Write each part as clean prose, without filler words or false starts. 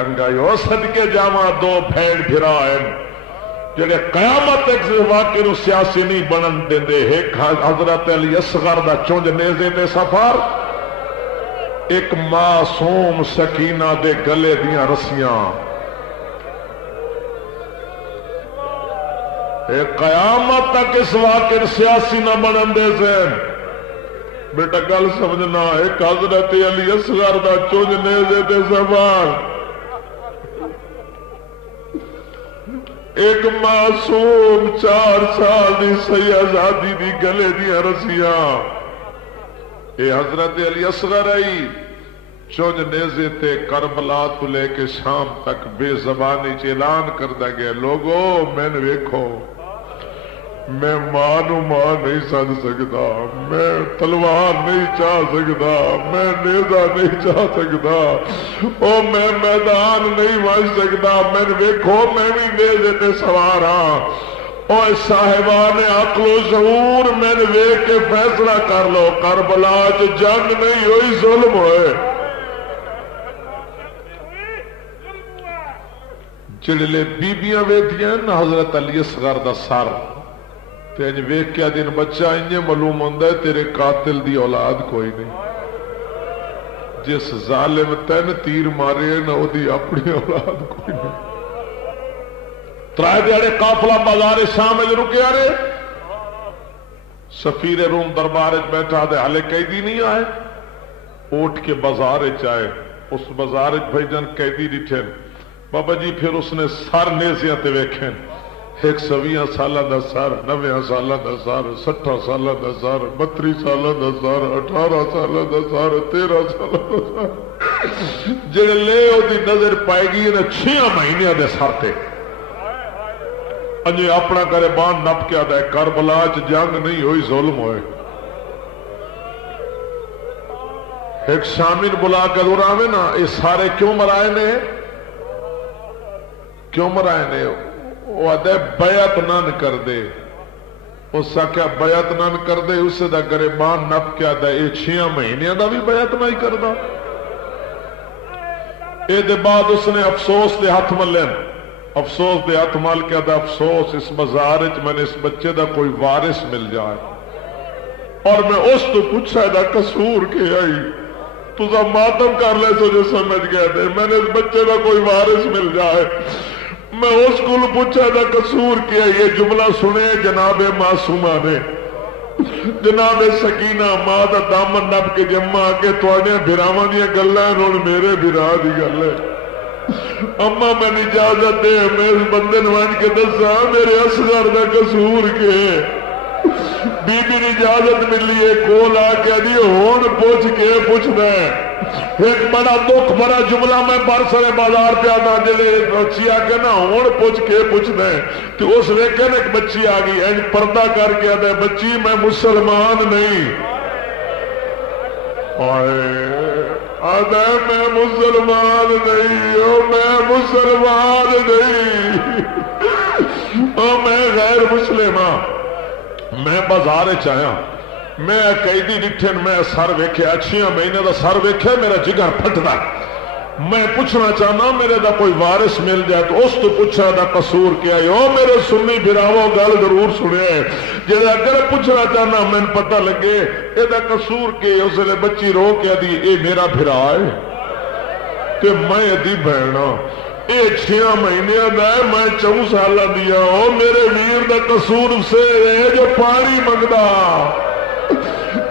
انگایو صدقے جاواں دو بھیڑ بھرا ہیں جڑے قیامت ایک واقعے نو سیاسی نہیں بنن دیندے. ایک حضرت علی اصغر دا چونج نیزے تے سفر، ایک معصوم سکینہ دے گلے دیاں رسیاں. ایک قیامت تک اس واقعے سیاسی نہ بنن دے سن. بیٹا گل سمجھنا، ایک حضرت علی اصغر دا چونج نیزے تے سفر، ایک معصوم 4 سال دی سیازادی دی گلے دیا رسیاں. اے حضرت علی اصغر آئی چونج نیزے تے کربلا تو لے کے شام تک بے زبانی اعلان کردہ گیا، لوگو میں نے ویکھو، میں مانو مان نہیں سن سکتا، میں تلوار نہیں چاہ سکتا، میں نیزہ نہیں چاہ سکتا، او میں میدان نہیں بچ سکتا. میں ویکھو میں بھی نیزے تے سوار ہاں. او صاحبان عقل و شعور میں ویکھ کے فیصلہ کر لو، کربلا چ جنگ نہیں ہوئی، ظلم ہوئے. جڑے بیبیاں ویکھیاں نا حضرت علی اصغر دا سر تے انج ویکھ کے دن بچہ انجے معلوم ہوندا ہے تیرے قاتل دی اولاد کوئی نہیں. جس ظالم 3 تیر مارے نا او دی اپنی اولاد کوئی نہیں. 3 دیہڑے قافلہ بازار شام وچ رکیا رے. سفیر روم دربار وچ بیٹھا تے ہلے قیدی نہیں آئے. اٹھ کے بازار وچ آئے. اس بازار وچ بھائی جان قیدی ڈٹھے. بابا جی پھر اس نے سر نیزیاں تے ویکھے، 120 سالہ دا سر، 90 سالہ دا سر، 60 سالہ دا سر، 32 سالہ دا سر، 18 سالہ دا سر، 13 سالہ دا سر. جڑے لے او دی نظر پائے گی نا 6 مہینے دے سر تے انجے اپنا کرے بان نپ کے آدھا ہے کربلا چ جنگ نہیں ہوئی، ظلم ہوئے. ایک شامل بلا کے دوراوے نا یہ سارے کیوں مرائے نے، کیوں مرائے نے؟ وہ آدھے بیعت نہ کر دے. اس سے کیا بیعت نہ کر دے، اس سے دا گریبان نپ کے آدھے یہ 6 مہینے دا بھی بیعت نہ ہی کردہ. اے دے بعد اس نے افسوس دے ہاتھ ملیں، افسوس دے ہاتھ مل کے آدھے افسوس اس مزارج میں نے اس بچے دا کوئی وارث مل جائے. اور میں اس تو پوچھا دا قصور کے آئی تو سب ماتم کر لے تو جو سمجھ گئے تھے، میں نے اس بچے دا کوئی وارث مل جائے. میں اس کو پوچھا دا قصور کیا. یہ جملہ سنے جناب معصومہ نے، جناب سکینہ ماں دا دامن نپ کے جمع کے تواڈیاں بھراواں دیاں گلاں ہن میرے بھرا دی گل ہے. اما میں اجازت دے میں اس بندے نوں آن کے دساں میرے اصغر دا قصور کے. بی بی نے اجازت ملی ہے کول آ کے دی ہن پوچھ کے پوچھدا ہے. ایک بڑا دکھ بڑا جملہ میں برسرے بازار پہ آتا جلے بچی آ کے نا ہون پوچھ کے پوچھنا ہے تو اس ویکھے نا ایک بچی آ گئی اینج پردہ کر کے آتا ہے بچی میں مسلمان نہیں. آتا ہے میں مسلمان نہیں، او میں مسلمان نہیں، او میں غیر مسلم ہاں. میں بازار چاہیا میں قیدی ڈٹھن میں سر ویکھے 6 مہینے دا سر ویکھے میرا جگر پھٹدا. میں پوچھنا چاہنا میرے دا کوئی وارث مل جائے تو اس تو پوچھا دا قصور کیا ہے. او میرے سنی بھراو گل ضرور سنے جڑا اگر پوچھنا چاہنا میں پتہ لگے اے دا قصور کے. اس نے بچی رو کے دی اے میرا بھرا ہے کہ میں ادی بہنا اے 6 مہینے دا ہے میں 4 سالہ دیا. او میرے ویر دا قصور سے ہے جو پانی منگدا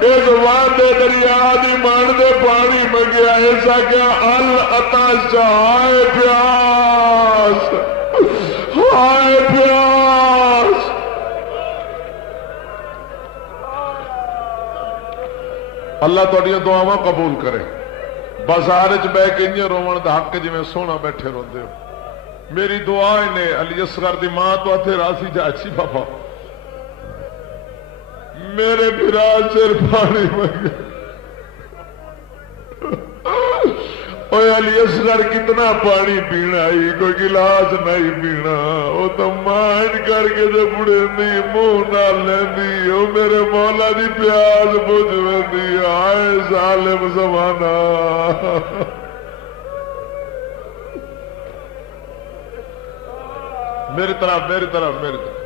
ایک وادے دریا دی مان دے پانی منگیا. ایسا کیا العطش ہائے پیاس، ہائے پیاس. اللہ تہاڈیاں دعاواں قبول کرے. بازار وچ بیٹھ کے انجے روون دا حق جویں سونا بیٹھے روندے ہو. میری دعا نے علی اصغر دی ماں تو اتھے راسی جاچی بابا میرے بھرا سر پانی منگے. اوے علی اصغر کتنا پانی پینا ہی کوئی گلاس نہیں پینا. وہ تو مان کر کے جو بڑے نہیں منہ نہ لیندی. او میرے مولا دی پیاس بجھ ویندی. آئے ظالم زمانہ میری طرف میری طرف میری طرف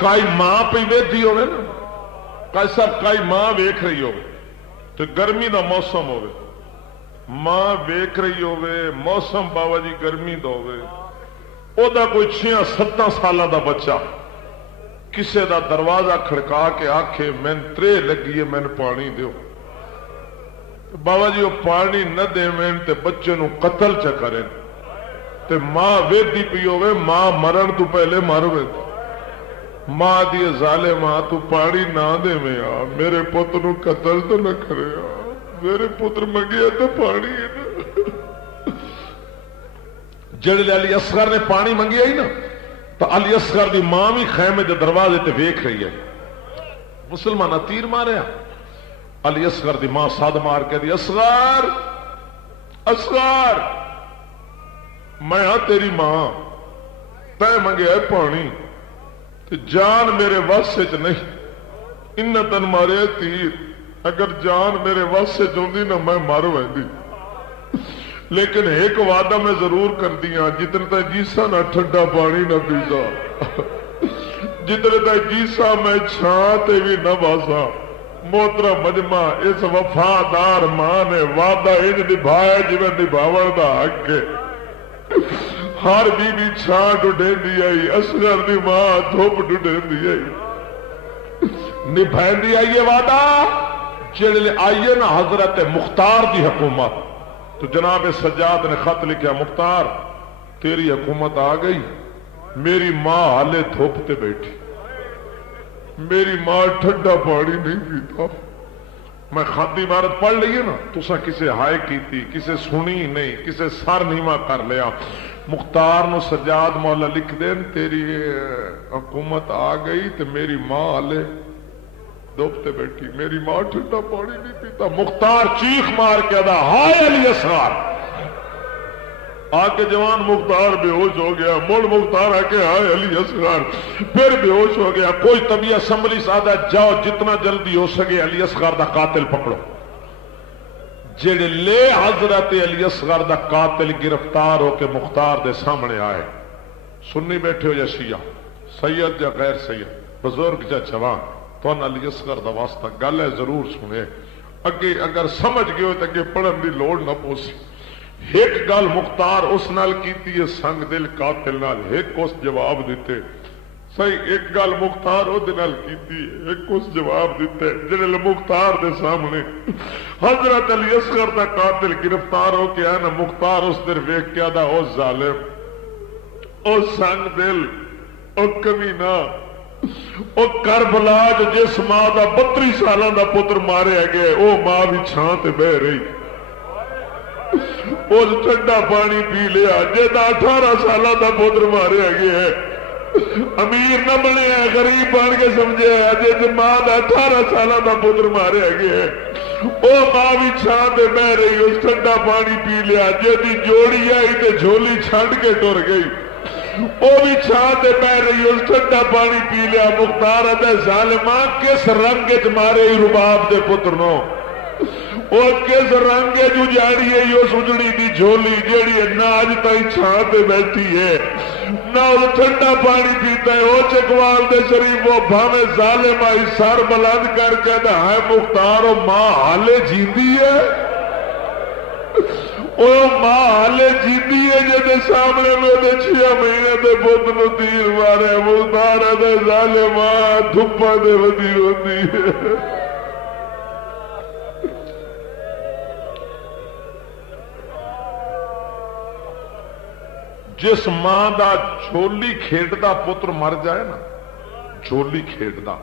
کئی ماں پہ ویکھی ہوے نا کئی ماں ویکھ رہی ہو تو گرمی دا موسم ہوے ماں ویکھ رہی ہوے موسم بابا جی گرمی دا ہوے او دا کوئی 6-7 سالہ دا بچہ کسے دا دروازہ کھڑکا کے آکھے میں ترے لگی ہے میں پانی دیو بابا جی وہ پانی نہ دے میں تے بچے نو قتل چا کریں تے ماں ویدی پی ہوے ماں مرن تو پہلے مروے ماں دی ظالماں تو پانی نہ دے میں میرے پتر نو قتل تو نہ کرے میرے پتر منگیا تو پانی ہے نا جڑے علی اصغر نے پانی منگیا ہی نا تو علی اصغر دی ماں بھی خیمے دے دروازے تے ویکھ رہی ہے مسلمان تیر ماریا علی اصغر دی ماں ساد مار کے دی اصغر اصغر میں ہاں تیری ماں تے منگیا ہے پانی تے جان میرے واسے چ نہیں ان تن مارے تیر اگر جان میرے واسے چوندی نہ میں مر ویندی لیکن ایک وعدہ میں ضرور کر دیا جتنے تک جیسا نہ ٹھنڈا پانی نہ پیسا جتنے تک جیسا میں چھانتے بھی نہ باسا محترم مجمع اس وفادار ماں نے وعدہ انج نبھایا جی میں نبھاون دا حق ہے ہر بی بی چھان ڈھڈین دی آئی اصغر دی ماں دھوپ ڈھڈین دی آئی نبھین دی آئی وعدہ جڑے آئیے نا حضرت مختار دی حکومت تو جناب سجاد نے خط لکھا مختار تیری حکومت آ گئی میری ماں حالے دھوپتے بیٹھی میری ماں ٹھنڈا پانی نہیں پیتا میں خط عبارت پڑھ لئیے نا تو سا کسے ہائے کی تھی کسے سنی نہیں کسے سر نیواں کر لیا مختار نو سجاد مولا لکھ دین تیری حکومت آ گئی تو میری ماں حالے دھوپتے بیٹھی میری ماں ٹھنڈا پانی نہیں پیتا مختار چیخ مار کے ادا ہائے علی اصغر آکے جوان مختار بے ہوش ہو گیا مول مختار آکے ہائے علی اصغر پھر بے ہوش ہو گیا کوئی طبی اسمبلی سادہ جاؤ جتنا جلدی ہو سکے علی اصغر دا قاتل پکڑو جڑے لے حضرت علی اصغر دا قاتل گرفتار ہو کے مختار دے سامنے آئے سنی بیٹھے ہو یا شیعہ سید یا غیر سید بزرگ یا جوان تو علی اصغر دا واسطہ گل ہے ضرور سنے اگے اگر سمجھ گئے ہو تو اگے پڑھن دی لوڑ نہ پوسی ایک گل مختار اس نال کیتی ہے سنگ دل قاتل نال ایک اس جواب دیتے صحیح ایک گل مختار او دے نال کیتی ہے ایک اس جواب دیتے جڑے مختار دے سامنے حضرت علی اصغر دا قاتل گرفتار ہو کے آنا مختار اس در ویکھ کے آدھا او ظالم او سنگ دل او کمینہ او کربلا جو جس ماں دا 32 سالوں دا پتر مارے گئے او ماں بھی چھان تے بہ رہی او ٹھنڈا پانی پی لیا جیدا 18 سالوں دا پتر مارے گئے امیر نہ بنے غریب بن کے سمجھے جس ماں دا 18 سالوں دا پتر مارے گئے او ماں بھی چھان تے بہ رہی اس ٹھنڈا پانی پی لیا جیدی جوڑی آئی تے جھولی چھنڈ کے ٹر گئی وہ بھی چھان دے بہ رہی اس ٹھنڈا پانی پی لیا مختار دے ظالماں کس رنگ مارے رباب دے پتر نو وہ کس رنگ جو جاڑی ہے یہ سجڑی دی جھولی جیڑی نہ اج تائی چھان تے بیٹھی ہے نہ وہ ٹھنڈا پانی پیتا ہے وہ چکوال دے شریف وہ بھاوے ظالم آئی سر بلند کر کے دا ہے مختار و ماں حالے جیندی ہے او ماں حالے جیتی ہے جے سامنے میں 6 مہینے دے پت نو تیر مارے مختار دے ظالماں دھپا دے ودی ہوندی ہے جس ماں دا جھولی کھیڈدا پتر مر جائے نا جھولی کھیڈدا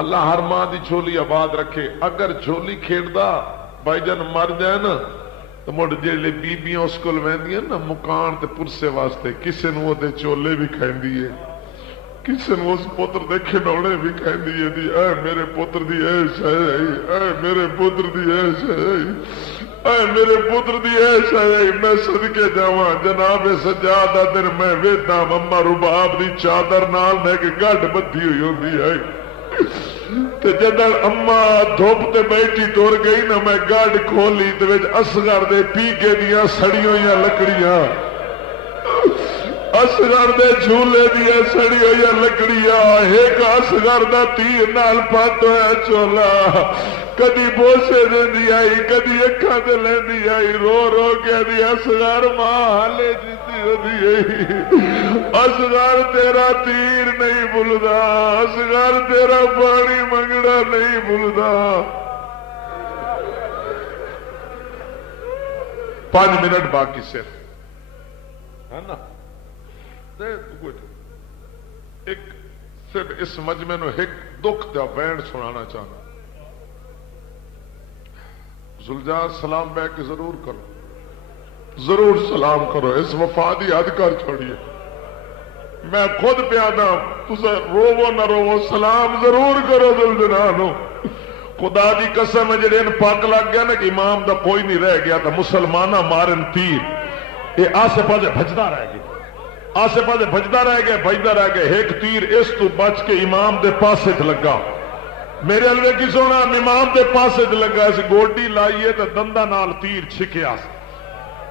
اللہ ہر ماں دی جھولی آباد رکھے اگر جھولی کھیڈدا بھائی جان مر جائے نا تو مڑ جڑے بیبیاں اس کول ویندیاں نا مکان تے پرسے واسطے کسے نو دے چولے بھی کھیندی ہے کسے نو اس پتر دے کھڈونے بھی کھیندی ہے دی اے میرے پتر دی عیش ہے اے میرے پتر دی عیش ہے اے میرے پتر دی عیش ہے میں صدقے جاواں جناب سجاد دا دن میں ویدا مما رباب دی چادر نال میں کہ گڈ بدھی ہوئی ہوندی ہے تے جدن اما دھوپ تے بیٹھی ٹر گئی نا میں گاڈ کھولی تے وچ اصغر دے پیکے دیاں سڑی ہوئیاں لکڑیاں اصغر دے جھولے دیا سڑی ہوئی لکڑیاں ایک اصغر دا تیر نال پت ہویا چولا کدی بوسے دے آئی کدی اکھاں تے لیندی آئی رو رو کے دی اصغر ماں حالے جیتی ہوئی اصغر تیرا تیر نہیں بھولدا اصغر تیرا پانی منگنا نہیں بھولدا 5 منٹ باقی صرف ہے نا ایک صرف اس مجمع نو ایک دکھ دا وین سنانا چاہنا زلجار سلام بہ کے ضرور کرو ضرور سلام کرو اس وفادی حد کر چھوڑیے میں خود پیادا تسا روو نہ روو سلام ضرور کرو زلجنانو خدا دی قسم جڑے ان پاک لگ گیا نا کہ امام دا کوئی نہیں رہ گیا تو مسلمانہ مارن تیر یہ آسے پاسے بھجدا رہ گیا آسے پاسے بھجدا رہ گیا ایک تیر اس تو بچ کے امام دے پاسے تے لگا میرے الوے کی سونا امام دے پاسے تے لگا اس گوڈی لائیے تے دندا نال تیر چھکیا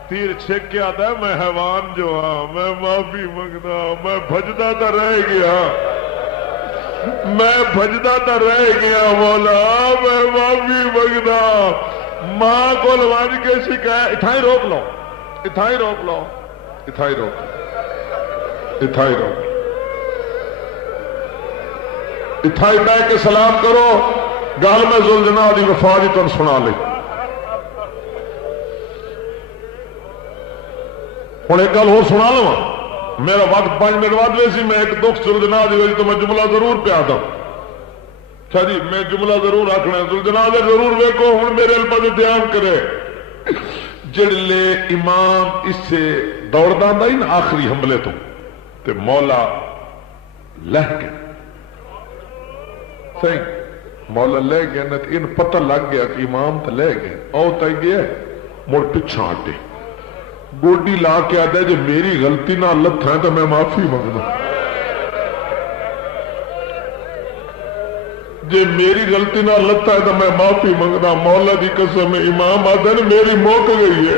تیر چھکیا تے میں حیوان جو ہاں میں معافی منگدا میں بھجدا تے رہ گیا میں بھجدا تے رہ گیا مولا میں معافی منگدا ماں کو لوج کے شکایت اتھائی روک لو اتھائی روک لو اتھائی روک اتھائی روک اتھائی بہ کے سلام کرو گل میں زلجنا دی وفا دی تن سنا لے ہوں ایک گل ہو سنا لوا میرا وقت 5 منٹ بعد ویسی میں ایک دکھ زلجنا دی وجہ تو میں جملہ ضرور پیا تھا اچھا جی میں جملہ ضرور رکھنا زلجنا دے ضرور ویکو ہوں میرے الفاظ دھیان کرے جڑے امام اس سے دوڑدا ہی نا آخری حملے تو تے مولا لہ گئے صحیح مولا لے گیا نہ ان پتہ لگ گیا کہ امام تے لے گئے او تے گئے مڑ پچھا ہٹے گوڈی لا کے آدھا جو میری غلطی نہ لت ہے تو میں معافی منگدا جے میری غلطی نہ لت ہے تو میں معافی منگدا مولا دی قسم امام آدھا میری موک گئی ہے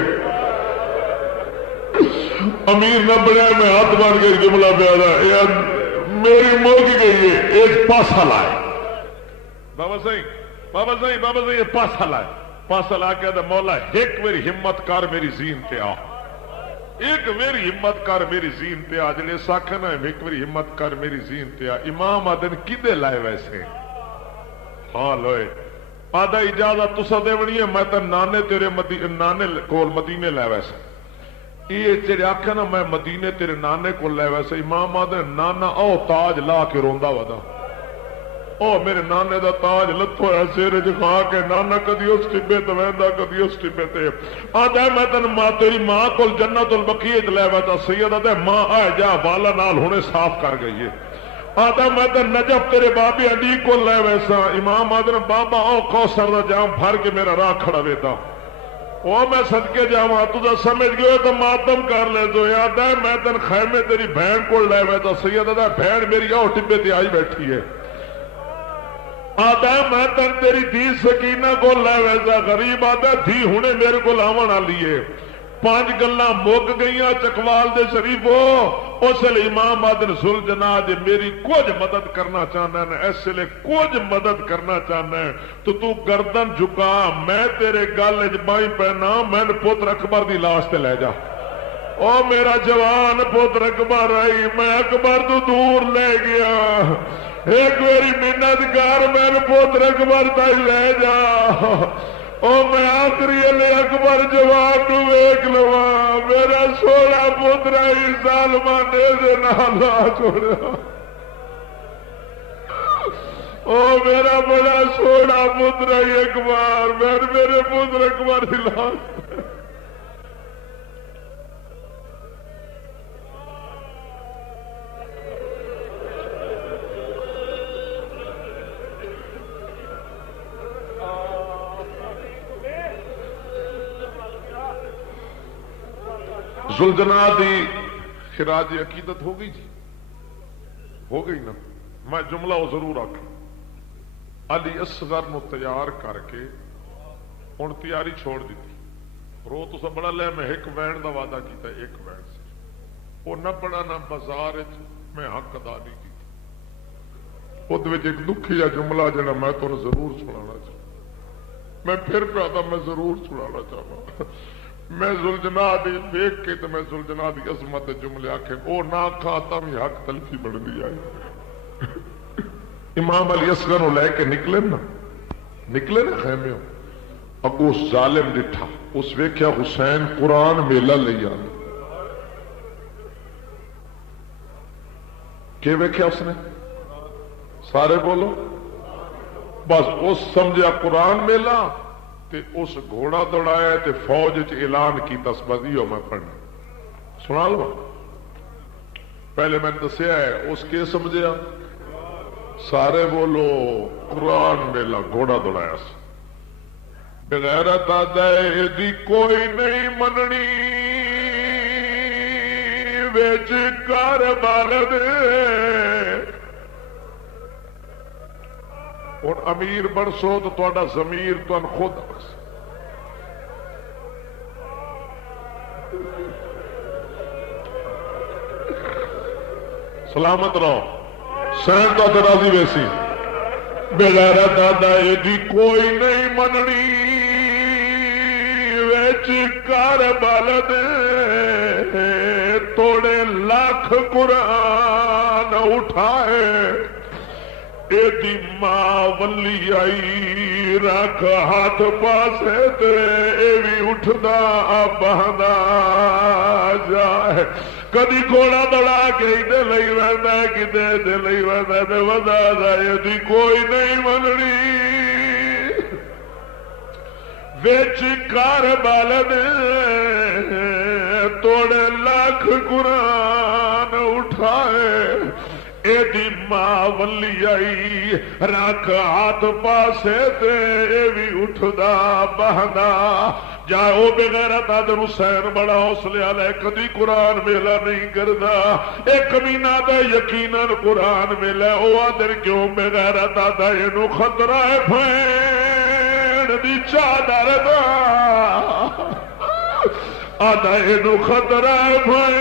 امیر نہ بڑھیا میں ہاتھ بن کے جملہ پیارا میری موک گئی ہے ایک پاسا لائے بابا صحیح یہ پاسا لائے پاسا لا کے آدھا مولا ایک میری ہمت کر میری زین تے آ ایک میری ہمت کر میری زین تے آ جلے ساکھنا ہے ایک میری ہمت کر میری زین تے آ امام آدھن کدے لائے ویسے ہاں لوئے آدھا اجازت تسا دے بڑی ہے میں تا نانے تیرے نانے کول مدینے لائے ویسے یہ تیرے آکھا نا میں مدینے تیرے نانے کو لائے ویسے امام آدھن نانا او تاج لا کے روندا ودا او میرے نانے دا تاج لتھو ہے سیرے جکھا کے نانا کدی اس ٹبے تے ویندا کدی اس ٹبے تے آدھا میں تن ماں تیری ماں کول جنت البقیع لے ودا سید آدھا ماں آئے جا والا نال ہونے صاف کر گئی ہے آدھا میں تن نجف تیرے بابی علی کو لے ویسا امام آدھا بابا او کوثر دا جام بھر کے میرا راہ کھڑا ویتا او میں صدقے جاواں تو دا سمجھ گئے تو ماتم کر لے تو یاد ہے میں تن خیمے تیری بہن کو لے ویتا سید آدھا بہن میری او ٹبے تے آئی بیٹھی ہے آدھا میں تن تیری دھی سکینہ کو لے ویسا غریب آدھا دھی ہونے میرے کو لاون آ لیے 5 گلاں مک گئیاں چکوال دے شریفو اس لیے امام آدن سلجنا جے میری کچھ مدد کرنا چاہنا ہے اس لیے کچھ مدد کرنا چاہنا ہے تو گردن جھکا میں تیرے گل بائیں پہنا میں نے پتر اکبر دی لاش تے لے جا او میرا جوان پتر اکبر آئی میں اکبر تو دور لے گیا ایک میری منت کار میں نے پتر اکبر تائی لے جا او میں آخری علی اکبر جواب نو ویک لوا میرا سوڑا پترا ہی سالمانے سے نالا چھوڑا او میرا بڑا سوڑا پترا ہی اکبر میرے پتر اکبر ہلا زلجنا دی خراج عقیدت ہو گئی جی ہو گئی نا میں جملہ وہ ضرور آکھا علی اصغر نو تیار کر کے ہن تیاری چھوڑ دیتی رو تو سب بڑا لے میں ایک وین دا وعدہ کیتا ایک وین سے وہ نہ پڑھا نہ بازار میں حق ادا نہیں کی. وہ ایک دکھی جملہ جڑا میں تمہیں ضرور سنانا چاہتا. میں پھر پہ آتا میں ضرور سنانا چاہتا. میں زلجنا دی دیکھ کے تو میں زلجنا دی عظمت جملے آکھے وہ نہ کھاتا بھی حق تلفی بڑھ دی آئی. امام علی اصغر لے کے نکلے نا خیمے اب اس ظالم ڈٹھا اس ویکھیا حسین قرآن میلہ لئی آنے کہ ویکھیا اس نے سارے بولو بس اس سمجھا قرآن میلہ تے اس گھوڑا دوڑایا تے فوج اعلان کی تسبدی میں پڑھنا سنا لو. پہلے میں نے دسیا ہے اس کے سمجھا سارے بولو قرآن میلہ گھوڑا دوڑایا سی. بغیرت آدھے دی کوئی نہیں مننی ویچ کار بالد اور امیر برسو تو تھوڑا ضمیر تن خود سلامت رہو سہن تو راضی ویسی. بغیرت آدھا دی کوئی نہیں مننی ویچ کار بالد توڑے لاکھ قرآن اٹھائے ایدی ماں ولی آئی رکھ ہاتھ پاسے تے اے بھی اٹھدا بہدا جائے. کدی گھوڑا دوڑا کے ادھر لئی رہتا ہے کدے ادھر لئی رہتا ہے تے ودا جائے دی کوئی نہیں مننی ویچ کار بالد توڑے لاکھ قرآن اٹھائے ایدی ماں ولی آئی رکھ ہاتھ پاسے تے اے بھی اٹھدا بہدا جاؤ. بغیرت آدھر حسین بڑا حوصلے والے کدی قرآن میلہ نہیں کردا. ایک کمینہ دے یقیناً قرآن میلہ او آدھر کیوں بغیرت آدھا اینو خطرہ ہے پھین دی چادر دا آدھا اینو خطرہ ہے پھین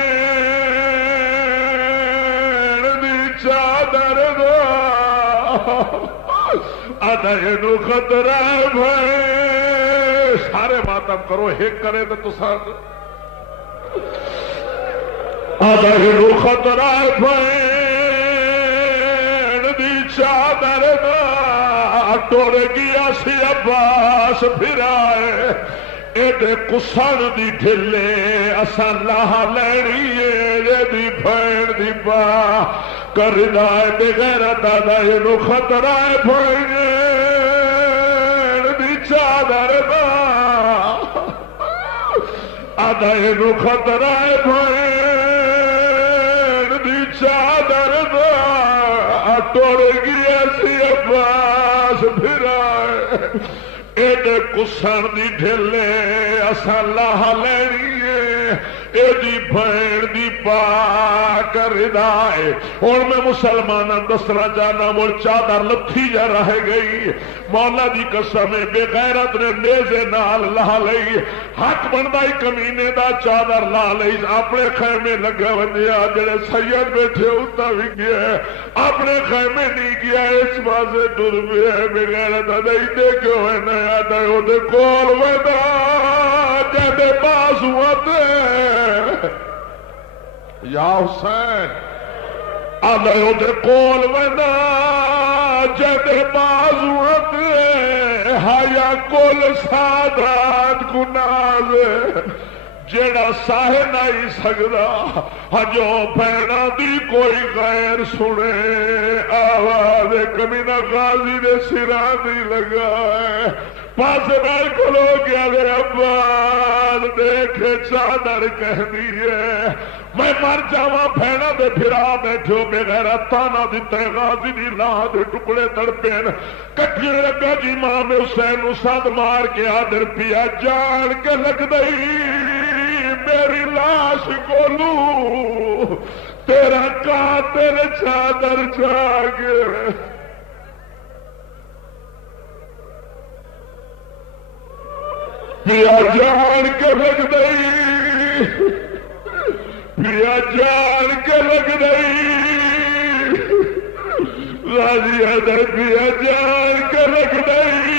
چادر دا آدھا اینو خطرہ بھائی. سارے ماتم کرو ایک کرے تو ساتھ آدھا اینو خطرہ بھائی دی چادر دا ٹوڑ گیا سی عباس پھرائے ایڈے کسان دی ڈھلے اساں لاہ لینی دی بھین دی با کردائے بغیرت آدھا اینو خطرہ بھین دی چادر دا آدھا اینو خطرہ بھین دی چادر دا ٹوڑ گیا سی عباس پھرائے ایڈے کسان دی ڈھلے اساں لاہ لینی ایدی بھین دی پا کردائے. اور میں مسلمانہ دسنا جانا مول چادر لتھی جا رہ گئی. مولا دی قسم بے غیرت نے نیزے نال لا لئی حق بندائی کمینے دا چادر لا لئی اپنے خیمے لگا ونیا جڑے سید بیٹھے ہوتا بھی گیا اپنے خیمے نہیں گیا اس بازے ڈر بھی بے غیرت دائی دے کیوں ہے نیا دائی ہو دے کول ویدہ جہدے باز ہوا دے یا حسین آدھے دے کول ویدہ جہدے باز ہوا دے ہایا کول سادات کناز جیڑا ساہ نہیں سکدا ہجو بہنا دی کوئی غیر سنے آواز کمینہ غازی دے سران دی لگا ہے پاس میں کھلو گیا میرے عباس دیکھے چادر کہنی ہے میں مر جاواں بہنا دے پھرا بیٹھو بغیر تانا دیتے غازی دی لاہ دے ٹکڑے تڑپین کٹھے لگا جی ماں میں حسین اساد مار کے آدر پیا جان کے لگ دئی میری لاش کو لوں تیرا قاتل چادر جاگے پیا جان کے لگ دئی پیا جان کے لگ رہی راضی ہے پیا جان کے لگ رہی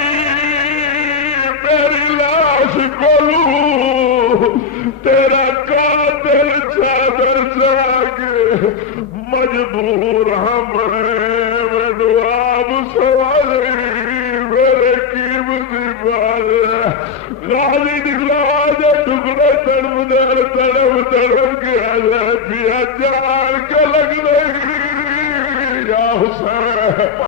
میری لاش کولو تیرا قاتل چادر جاگ مجبور ہم میں آپ سوال میرے کی مصیبت غازی نکلا جو ٹکڑے تڑپ گیا پیا جان کے لگ رہی یا حسین